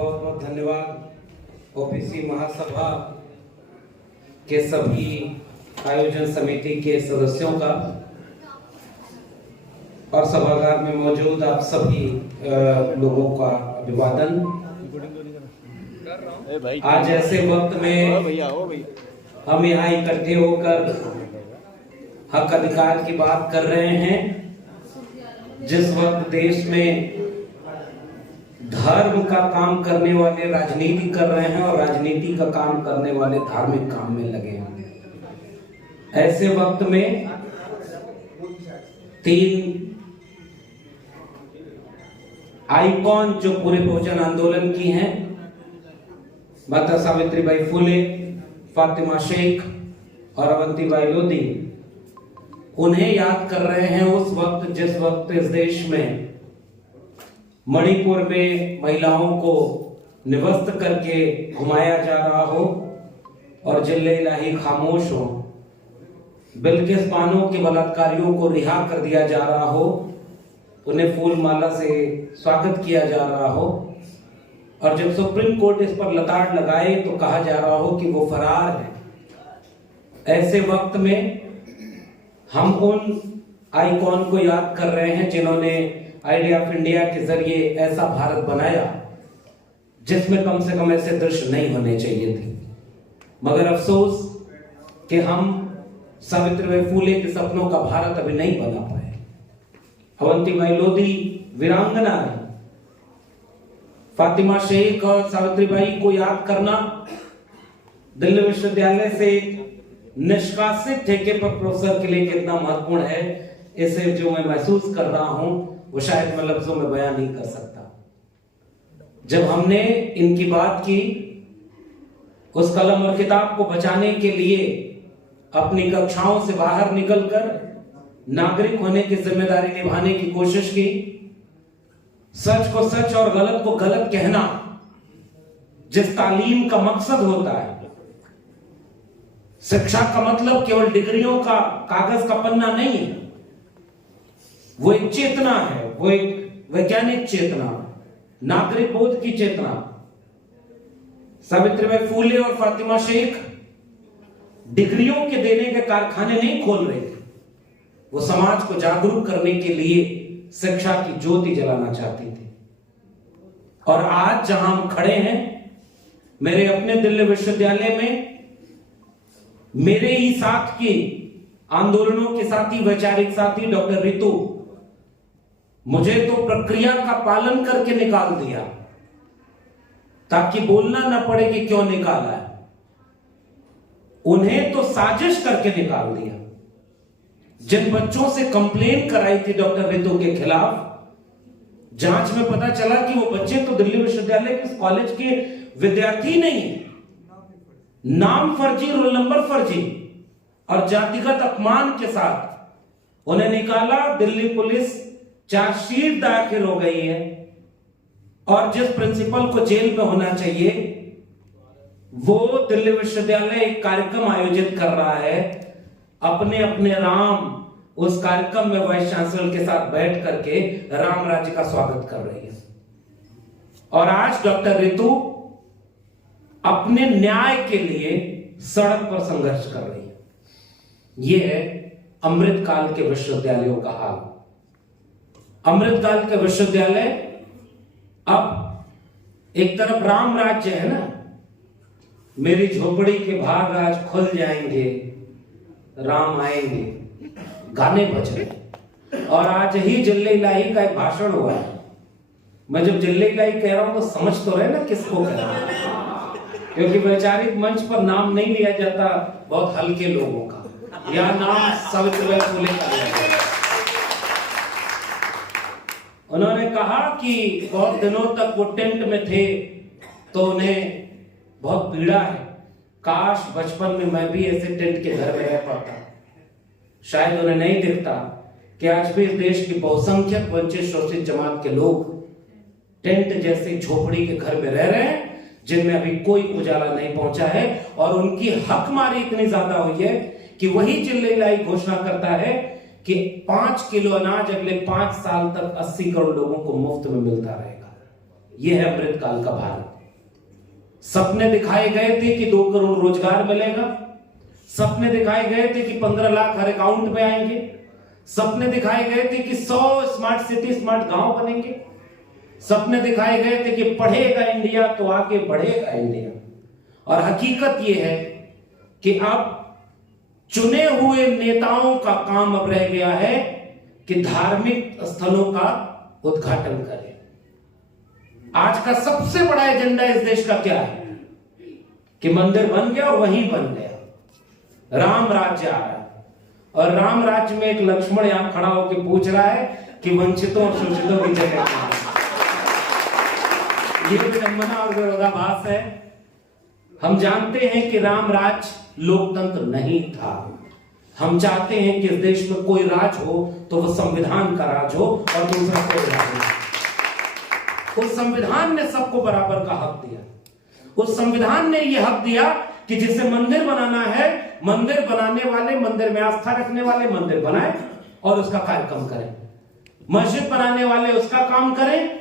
बहुत बहुत धन्यवाद ओबीसी महासभा के सभी आयोजन समिति के सदस्यों का और सभागार में मौजूद आप सभी लोगों का अभिवादन। आज ऐसे वक्त में हम यहाँ इकट्ठे होकर हक अधिकार की बात कर रहे हैं, जिस वक्त देश में धर्म का काम करने वाले राजनीति कर रहे हैं और राजनीति का काम करने वाले धार्मिक काम में लगे हैं। ऐसे वक्त में तीन आइकॉन जो पूरे बहुजन आंदोलन की हैं, माता सावित्रीबाई फुले, फातिमा शेख और अवंतीबाई लोधी, उन्हें याद कर रहे हैं उस वक्त जिस वक्त इस देश में मणिपुर में महिलाओं को निवस्त करके घुमाया जा रहा हो और जिले इलाही खामोश हो, बिल्किस बानो के बलात्कारियों को रिहा कर दिया जा रहा हो, उन्हें फूल माला से स्वागत किया जा रहा हो, और जब सुप्रीम कोर्ट इस पर लताड़ लगाए तो कहा जा रहा हो कि वो फरार है। ऐसे वक्त में हम उन आइकॉन को याद कर रहे हैं जिन्होंने आइडिया ऑफ इंडिया के जरिए ऐसा भारत बनाया जिसमें कम से कम ऐसे दृश्य नहीं होने चाहिए थे। मगर अफसोस कि हम सावित्रीबाई फुले के सपनों का भारत अभी नहीं बना पाए। अवंतीबाई लोधी वीरांगना है। फातिमा शेख और सावित्रीबाई को याद करना दिल्ली विश्वविद्यालय से निष्कासित ठेके पर प्रोफेसर के लिए कितना महत्वपूर्ण है, इसे जो मैं महसूस कर रहा हूं वो शायद मैं लफ्जों में बयान नहीं कर सकता। जब हमने इनकी बात की, उस कलम और किताब को बचाने के लिए अपनी कक्षाओं से बाहर निकलकर नागरिक होने की जिम्मेदारी निभाने की कोशिश की, सच को सच और गलत को गलत कहना जिस तालीम का मकसद होता है। शिक्षा का मतलब केवल डिग्रियों का कागज का पन्ना नहीं है, वो एक चेतना है, वो एक वैज्ञानिक चेतना, नागरिक बोध की चेतना। सावित्रीबाई फुले और फातिमा शेख डिग्रियों के देने के कारखाने नहीं खोल रहे थे, वो समाज को जागरूक करने के लिए शिक्षा की ज्योति जलाना चाहती थी। और आज जहां हम खड़े हैं, मेरे अपने दिल्ली विश्वविद्यालय में मेरे ही साथ की आंदोलनों के साथी, वैचारिक साथी डॉक्टर रितु, मुझे तो प्रक्रिया का पालन करके निकाल दिया ताकि बोलना न पड़े कि क्यों निकाला है। उन्हें तो साजिश करके निकाल दिया। जिन बच्चों से कंप्लेन कराई थी डॉक्टर रितु के खिलाफ, जांच में पता चला कि वो बच्चे तो दिल्ली विश्वविद्यालय के कॉलेज के विद्यार्थी नहीं है। नाम फर्जी, रोल नंबर फर्जी और जातिगत अपमान के साथ उन्हें निकाला। दिल्ली पुलिस चार्जशीट दाखिल हो गई है और जिस प्रिंसिपल को जेल में होना चाहिए वो दिल्ली विश्वविद्यालय एक कार्यक्रम आयोजित कर रहा है। अपने अपने राम उस कार्यक्रम में वाइस चांसलर के साथ बैठ करके राम राज्य का स्वागत कर रही है। और आज डॉक्टर रितु अपने न्याय के लिए सड़क पर संघर्ष कर रही है। यह है अमृतकाल के विश्वविद्यालयों का हाल। अमृतकाल के विश्वविद्यालय अब एक तरफ राम राज्य है ना, मेरी झोपड़ी के भाग आज खुल जाएंगे, राम आएंगे, गाने बज रहे। और आज ही जिले इलाही का एक भाषण हुआ है। मैं जब जिले इलाही कह रहा हूं तो समझ तो रहे ना किसको कह रहा हूं, क्योंकि वैचारिक मंच पर नाम नहीं लिया जाता बहुत हल्के लोगों का, या नाम सावित्रीबाई फुले का लिया जाता। उन्होंने कहा कि बहुत दिनों तक वो टेंट में थे तो उन्हें बहुत पीड़ा है, काश बचपन में मैं भी ऐसे टेंट के घर में रह पाता। शायद उन्हें नहीं दिखता कि आज भी इस देश की बहुसंख्यक वंचित शोषित जमात के लोग टेंट जैसे झोपड़ी के घर में रह रहे हैं जिनमें अभी कोई उजाला नहीं पहुंचा है। और उनकी हकमारी इतनी ज्यादा हुई है कि वही जिले इलाही घोषणा करता है कि 5 किलो अनाज अगले 5 साल तक 80 करोड़ लोगों को मुफ्त में मिलता रहेगा। यह है अमृतकाल का भारत। सपने दिखाए गए थे कि 2 करोड़ रोजगार मिलेगा, सपने दिखाए गए थे कि 15 लाख हर अकाउंट में आएंगे, सपने दिखाए गए थे कि 100 स्मार्ट सिटी स्मार्ट गांव बनेंगे, सपने दिखाए गए थे कि पढ़ेगा इंडिया तो आगे बढ़ेगा इंडिया। और हकीकत यह है कि अब चुने हुए नेताओं का काम अब रह गया है कि धार्मिक स्थलों का उद्घाटन करें। आज का सबसे बड़ा एजेंडा इस देश का क्या है कि मंदिर बन गया और वहीं बन गया, राम राज्य आ रहा है। और राम राज्य में एक लक्ष्मण यहां खड़ा होकर पूछ रहा है कि वंचितों और शोषितों की जगह क्या है। ये विडंबना और विरोधाभास है। हम जानते हैं कि राम राज्य लोकतंत्र नहीं था। हम चाहते हैं कि इस देश में कोई राज हो तो वह संविधान का राज हो और दूसरा कोई राज हो। उस संविधान ने सबको बराबर का हक दिया। उस संविधान ने यह हक दिया कि जिसे मंदिर बनाना है, मंदिर बनाने वाले, मंदिर में आस्था रखने वाले मंदिर बनाए और उसका कार्यक्रम करें, मस्जिद बनाने वाले उसका काम करें,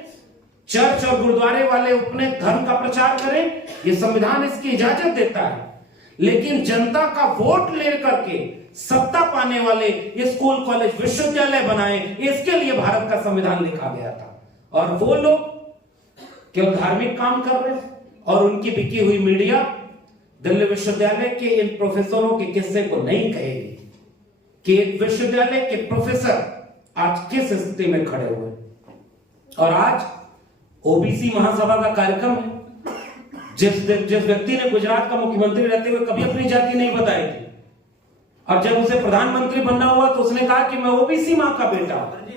चर्च और गुरुद्वारे वाले अपने धर्म का प्रचार करें। यह संविधान इसकी इजाजत देता है। लेकिन जनता का वोट लेकर के सत्ता पाने वाले स्कूल कॉलेज विश्वविद्यालय बनाए, इसके लिए भारत का संविधान लिखा गया था। और वो लोग केवल धार्मिक काम कर रहे हैं और उनकी बिकी हुई मीडिया दिल्ली विश्वविद्यालय के इन प्रोफेसरों के किस्से को नहीं कहेगी कि एक विश्वविद्यालय के प्रोफेसर आज किस स्थिति में खड़े हुए। और आज ओबीसी महासभा का कार्यक्रम है। जिस व्यक्ति ने गुजरात का मुख्यमंत्री रहते हुए कभी अपनी जाति नहीं बताई थी, और जब उसे प्रधानमंत्री बनना हुआ तो उसने कहा कि मैं ओबीसी मां का बेटा हूं।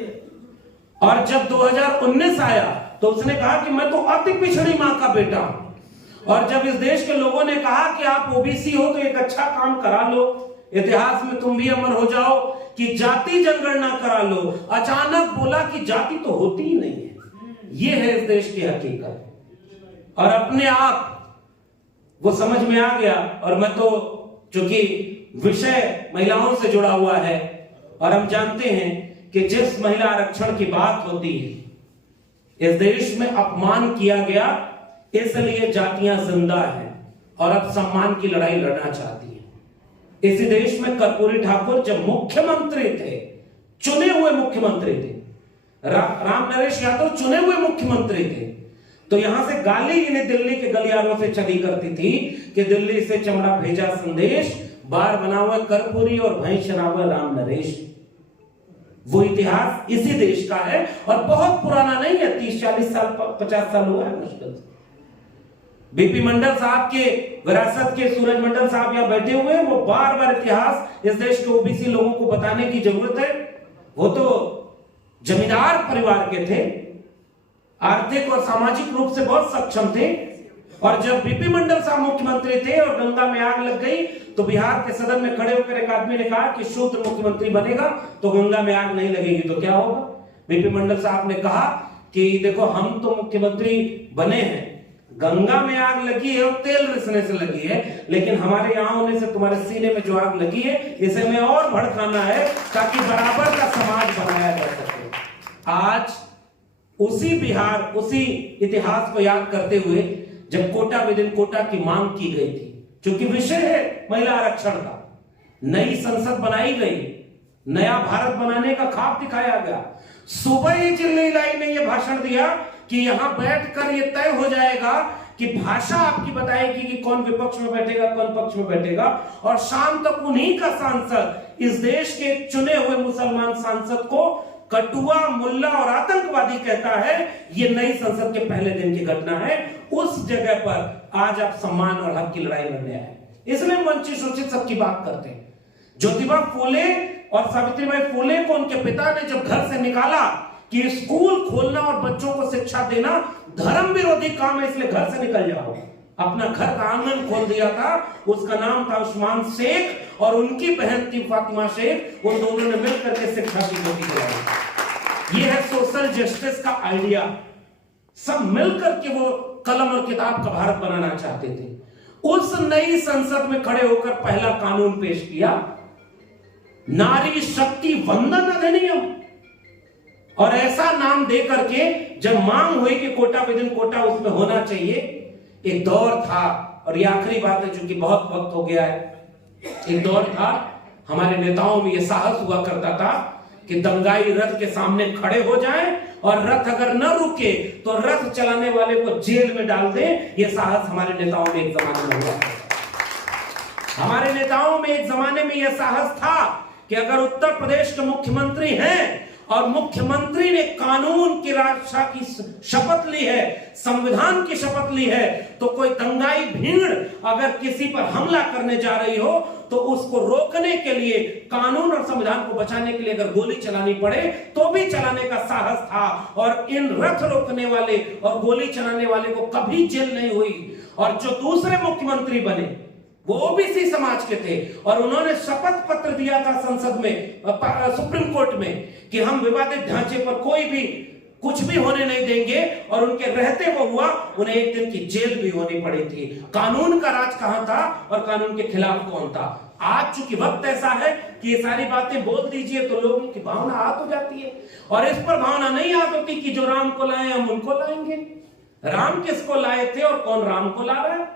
और जब 2019 आया तो उसने कहा कि मैं तो अति पिछड़ी मां का बेटा हूं। और जब इस देश के लोगों ने कहा कि आप ओबीसी हो तो एक अच्छा काम करा लो, इतिहास में तुम भी अमर हो जाओ कि जाति जनगणना करा लो, अचानक बोला कि जाति तो होती ही नहीं है। ये है इस देश की हकीकत। और अपने आप वो समझ में आ गया। और मैं तो चूंकि विषय महिलाओं से जुड़ा हुआ है और हम जानते हैं कि जिस महिला आरक्षण की बात होती है, इस देश में अपमान किया गया, इसलिए जातियां जिंदा हैं और अब सम्मान की लड़ाई लड़ना चाहती हैं। इसी देश में कर्पूरी ठाकुर जब मुख्यमंत्री थे, चुने हुए मुख्यमंत्री थे, राम नरेश यादव चुने हुए मुख्यमंत्री थे, तो यहां से गाली इन्हें दिल्ली के गलियारों से चली करती थी कि दिल्ली से चमड़ा भेजा संदेश, बार बना हुआ कर्पूरी और भैंस चरा हुआ राम नरेश। वो इतिहास इसी देश का है और बहुत पुराना नहीं है, 30-40 साल 50 साल हुआ है मुश्किल से। बीपी मंडल साहब के विरासत के सूरज मंडल साहब यहां बैठे हुए हैं, वो बार बार इतिहास इस देश के ओबीसी लोगों को बताने की जरूरत है। वो तो जमींदार परिवार के थे, आर्थिक और सामाजिक रूप से बहुत सक्षम थे। और जब बीपी मंडल साहब मुख्यमंत्री थे और गंगा में आग लग गई तो बिहार के सदन में खड़े होकर एक आदमी ने कहा कि शूद्र मुख्यमंत्री बनेगा तो गंगा में आग नहीं लगेगी तो क्या होगा। बीपी मंडल साहब ने कहा कि देखो हम तो मुख्यमंत्री बने हैं, गंगा में आग लगी है और तेल रिसने से लगी है, लेकिन हमारे यहां होने से तुम्हारे सीने में जो आग लगी है इसे हमें और भड़काना है ताकि बराबर का समाज बनाया जा सके। आज उसी बिहार, उसी इतिहास को याद करते हुए जब कोटा विद इन कोटा की मांग की गई थी, क्योंकि विषय है महिला आरक्षण का, नई संसद बनाई गई, नया भारत बनाने का ख्वाब दिखाया गया। सुबह ही चिल्ली लाई ने यह भाषण दिया कि यहां बैठकर यह तय हो जाएगा कि भाषा आपकी बताएगी कि कौन विपक्ष में बैठेगा कौन पक्ष में बैठेगा, और शाम तक उन्हीं का सांसद इस देश के चुने हुए मुसलमान सांसद को कटुआ, मुल्ला और आतंकवादी कहता है। यह नई संसद के पहले दिन की घटना है। उस जगह पर आज आप सम्मान और हक की लड़ाई लड़ने आए, इसलिए वंचित शोषित सबकी बात करते हैं। ज्योतिबा फूले और सावित्रीबाई फूले को उनके पिता ने जब घर से निकाला कि स्कूल खोलना और बच्चों को शिक्षा देना धर्म विरोधी काम है, इसलिए घर से निकल जाओ, अपना घर का आंगन खोल दिया था। उसका नाम था उस्मान शेख और उनकी बहन थी फातिमा शेख। उन दोनों ने मिलकर के शिक्षा की ज्योति जलाई। यह है सोशल जस्टिस का आइडिया। सब मिलकर के वो कलम और किताब का भारत बनाना चाहते थे। उस नई संसद में खड़े होकर पहला कानून पेश किया, नारी शक्ति वंदन अधिनियम। और ऐसा नाम दे करके जब मांग हुई कि कोटा विद इन कोटा उसमें होना चाहिए, एक दौर था, और ये आखिरी बात है चूंकि बहुत वक्त हो गया है, एक दौर था हमारे नेताओं में यह साहस हुआ करता था कि दंगाई रथ के सामने खड़े हो जाएं और रथ अगर न रुके तो रथ चलाने वाले को जेल में डाल दें। यह साहस हमारे नेताओं में एक जमाने में हुआ। हमारे नेताओं में एक जमाने में यह साहस था कि अगर उत्तर प्रदेश के मुख्यमंत्री हैं और मुख्यमंत्री ने कानून की रक्षा की शपथ ली है, संविधान की शपथ ली है, तो कोई दंगाई भीड़ अगर किसी पर हमला करने जा रही हो तो उसको रोकने के लिए, कानून और संविधान को बचाने के लिए अगर गोली चलानी पड़े तो भी चलाने का साहस था। और इन रथ रोकने वाले और गोली चलाने वाले को कभी जेल नहीं हुई। और जो दूसरे मुख्यमंत्री बने वो ओबीसी समाज के थे और उन्होंने शपथ पत्र दिया था संसद में, सुप्रीम कोर्ट में, कि हम विवादित ढांचे पर कोई भी कुछ भी होने नहीं देंगे, और उनके रहते वो हुआ। उन्हें एक दिन की जेल भी होनी पड़ी थी। कानून का राज कहां था और कानून के खिलाफ कौन था? आज चूंकि वक्त ऐसा है कि ये सारी बातें बोल दीजिए तो लोगों की भावना आ तो जाती है, और इस पर भावना नहीं आ होती कि जो राम को लाए हम उनको लाएंगे। राम किसको लाए थे और कौन राम को ला रहा है?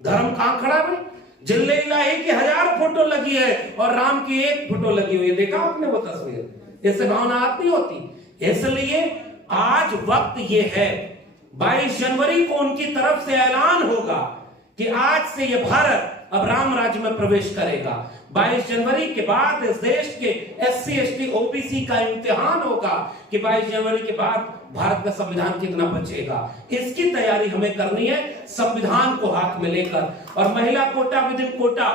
धर्म कहां खड़ा है? जिले इलाही की 1000 फोटो लगी है और राम की 1 फोटो लगी हुई है। देखा आपने वो तस्वीर? इससे भावना आती होती। इसलिए आज वक्त ये है, 22 जनवरी को उनकी तरफ से ऐलान होगा कि आज से ये भारत अब राम राज्य में प्रवेश करेगा। 22 जनवरी के बाद इस देश के SC ST OBC का इम्तिहान होगा कि 22 जनवरी के बाद भारत का संविधान कितना बचेगा। इसकी तैयारी हमें करनी है, संविधान को हाथ में लेकर। और महिला कोटा विद इन कोटा,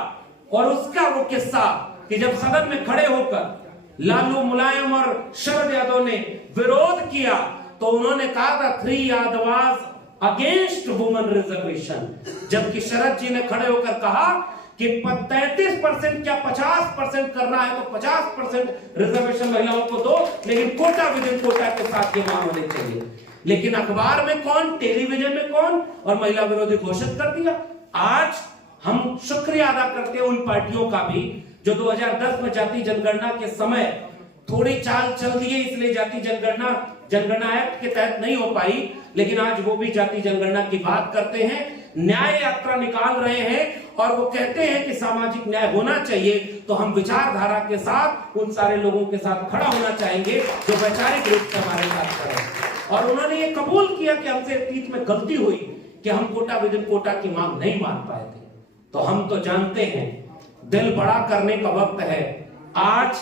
और उसका वो किस्सा कि जब सदन में खड़े होकर लालू, मुलायम और शरद यादव ने विरोध किया तो उन्होंने कहा था 3 यादवास अगेंस्ट वुमेन रिजर्वेशन, जबकि शरद जी ने खड़े होकर कहा कि 33% क्या 50% करना है तो 50% रिजर्वेशन महिलाओं को दो, लेकिन कोटा विद इन कोटा के साथ ये मांग होनी चाहिए। लेकिन अखबार में कौन, टेलीविजन में कौन, और महिला विरोधी घोषित कर दिया। आज हम शुक्रिया अदा करते हैं उन पार्टियों का भी जो 2010 में जाति जनगणना के समय थोड़ी चाल चल दी है, इसलिए जाति जनगणना एक्ट के तहत नहीं हो पाई, लेकिन आज वो भी जाति जनगणना की बात करते हैं, न्याय यात्रा निकाल रहे हैं और वो कहते हैं कि सामाजिक न्याय होना चाहिए। तो हम विचारधारा के साथ उन सारे लोगों के साथ खड़ा होना चाहेंगे जो वैचारिक रूप से हमारे साथ खड़े। और उन्होंने ये कबूल किया कि हमसे अतीत में गलती हुई कि हम कोटा विद इन कोटा की मांग नहीं मान पाए थे। तो हम तो जानते हैं दिल बड़ा करने का वक्त है। आज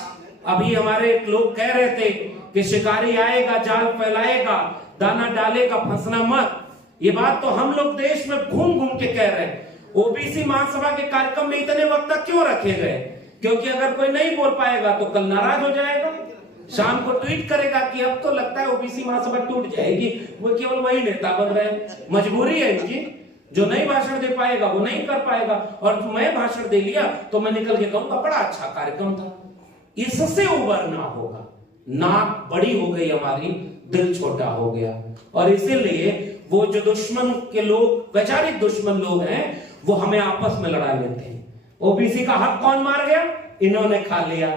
अभी हमारे लोग कह रहे थे कि शिकारी आएगा, जाल फैलाएगा, दाना डालेगा, फंसना मत। ये बात तो हम लोग देश में घूम घूम के कह रहे हैं। ओबीसी महासभा के कार्यक्रम में इतने वक्त तक क्यों रखे गए? क्योंकि अगर कोई नहीं बोल पाएगा तो कल नाराज हो जाएगा, शाम को ट्वीट करेगा कि अब तो लगता है ओबीसी महासभा टूट जाएगी। वो केवल वही नेता बन रहे हैं, मजबूरी है इनकी। जो नहीं भाषण दे पाएगा वो नहीं कर पाएगा, और मैं भाषण दे लिया तो मैं निकल के कहूंगा बड़ा अच्छा कार्यक्रम था। इससे उबरना होगा। नाक बड़ी हो गई हमारी, दिल छोटा हो गया, और इसीलिए वो जो दुश्मन के लोग, वैचारिक दुश्मन लोग हैं, वो हमें आपस में लड़ा लेते हैं। ओबीसी का हक कौन मार गया? इन्होंने खा लिया।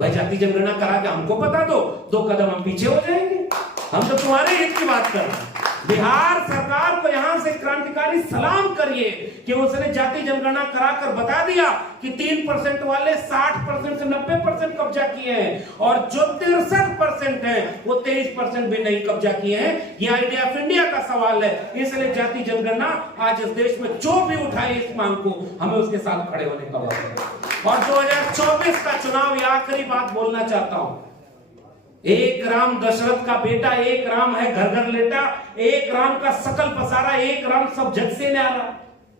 भाई जाति जनगणना करा के हमको बता दो, 2 कदम हम पीछे हो जाएंगे। हम तो तुम्हारे हित की बात कर रहे हैं। बिहार सरकार को यहां से क्रांतिकारी सलाम करिए कि उसने जाति जनगणना कराकर बता दिया कि 3% वाले 60% से 90% कब्जा किए हैं, और जो 63% हैं वो 23% भी नहीं कब्जा किए हैं। ये आइडिया ऑफ इंडिया का सवाल है। इसलिए जाति जनगणना आज इस देश में जो भी उठाए इस मांग को, हमें उसके साथ खड़े होने का वक्त है। और 2024 का चुनाव, ये आखिरी बात बोलना चाहता हूं, एक राम दशरथ का बेटा, एक राम है घर घर लेटा, एक राम का सकल पसारा, एक राम सब जग से न्यारा।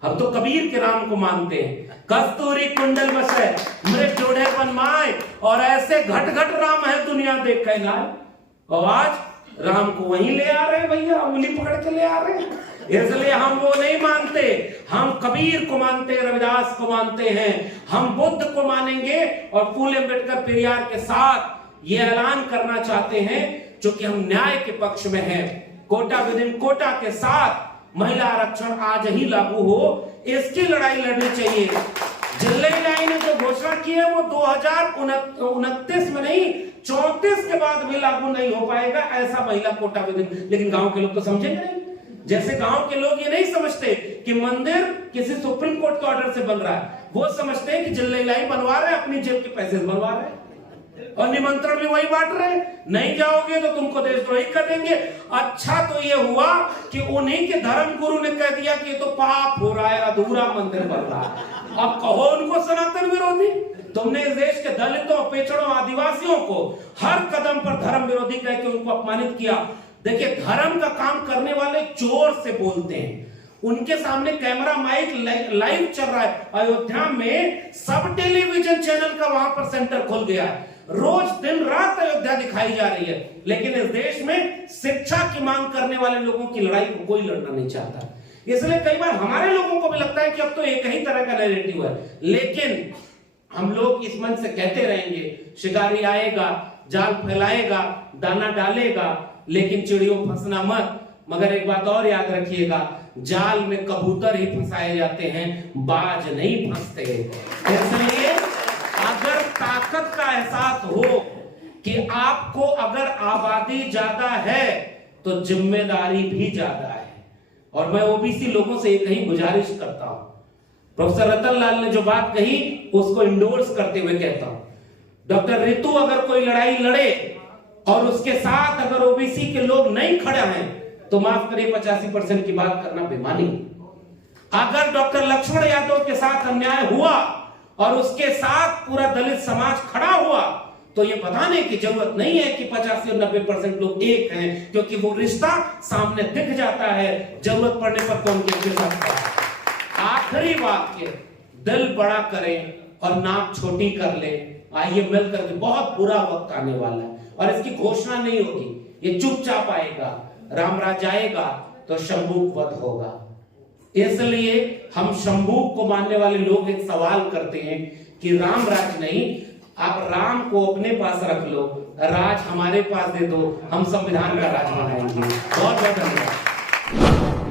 हम तो कबीर के राम को मानते हैं। कस्तूरी कुंडल बसे मृत जोड़े बन माए, और ऐसे घट घट राम है दुनिया देख के लाए। और आज राम को वहीं ले आ रहे हैं भैया, उंगली पकड़ के ले आ रहे हैं। इसलिए हम वो नहीं मानते, हम कबीर को मानते हैं, रविदास को मानते हैं, हम बुद्ध को मानेंगे। और फूले अम्बेडकर पेरियार के साथ ये ऐलान करना चाहते हैं, क्योंकि हम न्याय के पक्ष में हैं। कोटा विद इन कोटा के साथ महिला आरक्षण आज ही लागू हो, इसकी लड़ाई लड़नी चाहिए। जिले ने जो घोषणा की है वो 2029 में नहीं, 34 के बाद भी लागू नहीं हो पाएगा ऐसा महिला कोटा विधि। लेकिन गांव के लोग तो समझेंगे नहीं। जैसे गांव के लोग ये नहीं समझते कि मंदिर किसी सुप्रीम कोर्ट के ऑर्डर से बन रहा है, वो समझते हैं कि जिल्लाई बनवा रहे हैं, अपनी जेब के पैसे से बनवा रहे हैं और निमंत्रण भी वही बांट रहे हैं। नहीं जाओगे तो तुमको देशद्रोही कर देंगे। अच्छा तो ये हुआ कि उन्हीं के धर्म गुरु ने कह दिया कि ये तो पाप हो रहा है, अधूरा मंदिर बन रहा है। अब कहो उनको सनातन विरोधी। तुमने इस देश के दलितों, पिछड़ों, आदिवासियों को हर कदम पर धर्म विरोधी कह के उनको अपमानित किया। देखिए, धर्म का काम करने वाले जोर से बोलते हैं, उनके सामने कैमरा माइक लाइव चल रहा है। अयोध्या में सब टेलीविजन चैनल का वहां पर सेंटर खुल गया है, रोज दिन रात अयोध्या दिखाई जा रही है। लेकिन इस देश में शिक्षा की मांग करने वाले लोगों की लड़ाई को कोई लड़ना नहीं चाहता। इसलिए कई बार हमारे लोगों को भी लगता है कि अब तो एक ही तरह का नैरेटिव है। लेकिन हम लोग इस मन से कहते रहेंगे, शिकारी आएगा, जाल फैलाएगा, दाना डालेगा, लेकिन चिड़ियों फंसना मत। मगर एक बात और याद रखिएगा, जाल में कबूतर ही फंसाए जाते हैं, बाज नहीं फंसते। इसलिए अगर ताकत का एहसास हो कि आपको अगर आबादी ज्यादा है तो जिम्मेदारी भी ज्यादा है। और मैं ओबीसी लोगों से एक ही गुजारिश करता हूं, प्रोफेसर रतन लाल ने जो बात कही उसको इंडोर्स करते हुए कहता हूं, डॉक्टर रितु अगर कोई लड़ाई लड़े और उसके साथ अगर ओबीसी के लोग नहीं खड़े हैं तो माफ करिए 85% की बात करना बेमानी। अगर डॉक्टर लक्ष्मण यादव के साथ अन्याय हुआ और उसके साथ पूरा दलित समाज खड़ा हुआ तो ये बताने की जरूरत नहीं है कि 85 और 90% लोग एक हैं, क्योंकि वो रिश्ता सामने दिख जाता है, जरूरत पड़ने पर कौन के सकता है। आखिरी वाक्य, दिल बड़ा करें और नाक छोटी कर ले। आइए मिलकर, बहुत बुरा वक्त आने वाला है और इसकी घोषणा नहीं होगी, ये चुपचाप आएगा। राम राज आएगा तो शंभूक वध होगा। इसलिए हम शंभूक को मानने वाले लोग एक सवाल करते हैं कि राम राज नहीं, आप राम को अपने पास रख लो, राज हमारे पास दे दो, हम संविधान का राज बनाएंगे। बहुत बहुत धन्यवाद।